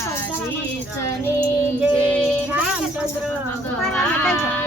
દ્વારકાધીશની જય રામચંદ્ર ભગવાનની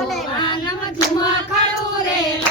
જારી આવ્યો વાલમાં ઝુમખડું રે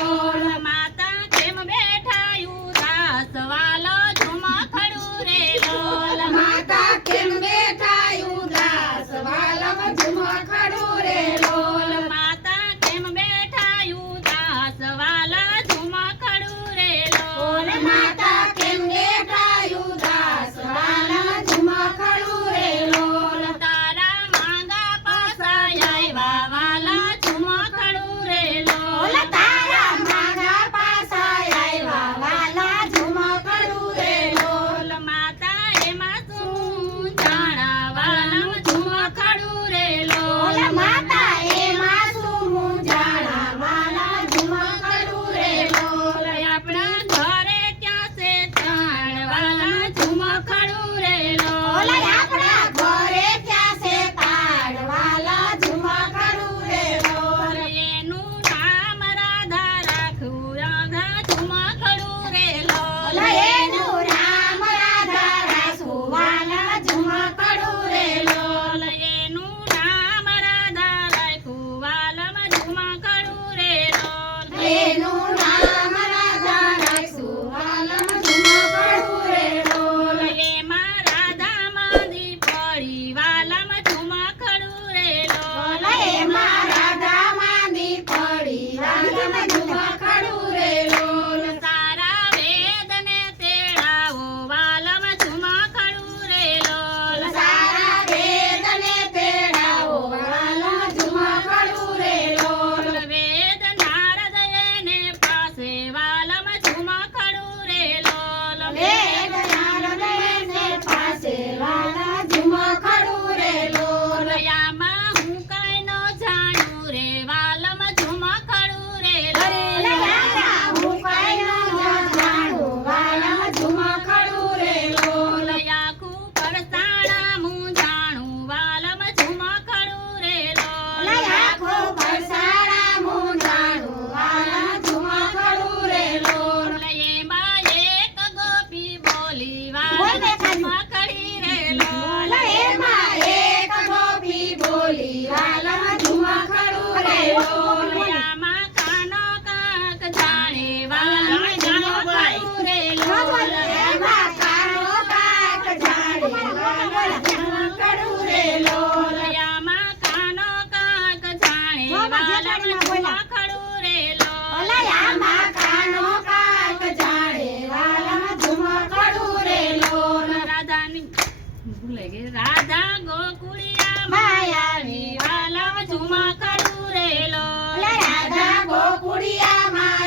લગે. રાધા ગોકુળિયા માયા વિવાલા ઝુમા કાઢું રેલો રાધા ગોકુળિયા માયા